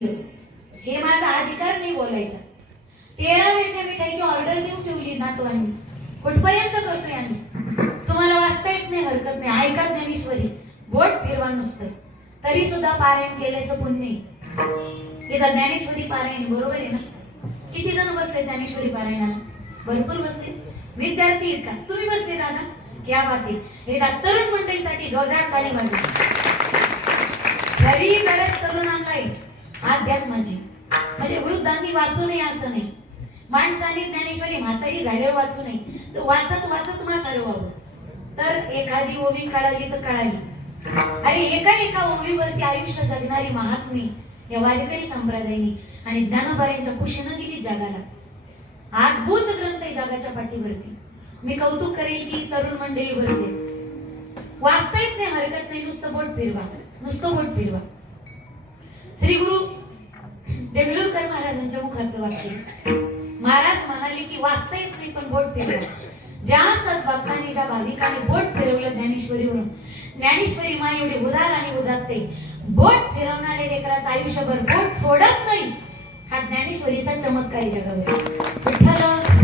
हे माझा अधिकार नाही बोलायचा. तेरा वेळच्या मिठाईची ऑर्डर देऊन ठेवली ना तो आम्ही. कुठपर्यंत करतोय आम्ही? तुम्हाला वाचता येत नाही हरकत नाही ऐका ज्ञानेश्वरी बोट फिरवा नुसतं. तरी सुद्धा पारायण केल्याचं पुण्य इथं ज्ञानेश्वरी पारायण बरोबर आहे ना? किती जण बसले ज्ञानेश्वरी पारायणाला? भरपूर बसले विद्यार्थी आहेत का? तुम्ही बसले दादा? क्या बात आहे. तरुण मंडळीसाठी जोरदार काळी माझी घरी गरज तरुणांना आहे. अध्यात्माची म्हणजे वृद्धांनी वाचू नये असं नाही. माणसाने ज्ञानेश्वरी म्हातारी झाल्यावर वाचू नये. तर वाचत वाचत म्हातारं व्हावं. तर एखादी ओवी कळाली तर कळाली अरे एका एका ओवीवरती आयुष्य जगणारी महात्मी या वारकरी संप्रदायाने आणि ज्ञानोबाऱ्यांच्या कुशीनं दिली जगाला. अद्भुत ग्रंथ आहे जगाच्या पाठीवरती. मी कौतुक करेल की तरुण मंडळी बसते वाचता येत नाही हरकत नाही नुसतं बोट फिरवा. नुसतं बोट फिरवा. देगलूरकर महाराजांच्या मुखात वाचले. महाराज म्हणाले की वाचता येत नाही पण बोट फिरवा. ज्या सद्भक्ताने ज्या भाविकाने बोट फिरवलं ज्ञानेश्वरीवरून ज्ञानेश्वरी मा एवढी उदार आणि उदात्ते. बोट फिरवणारे लेकराचं आयुष्यभर बोट सोडत नाही हा ज्ञानेश्वरीचा चमत्कारी जगावर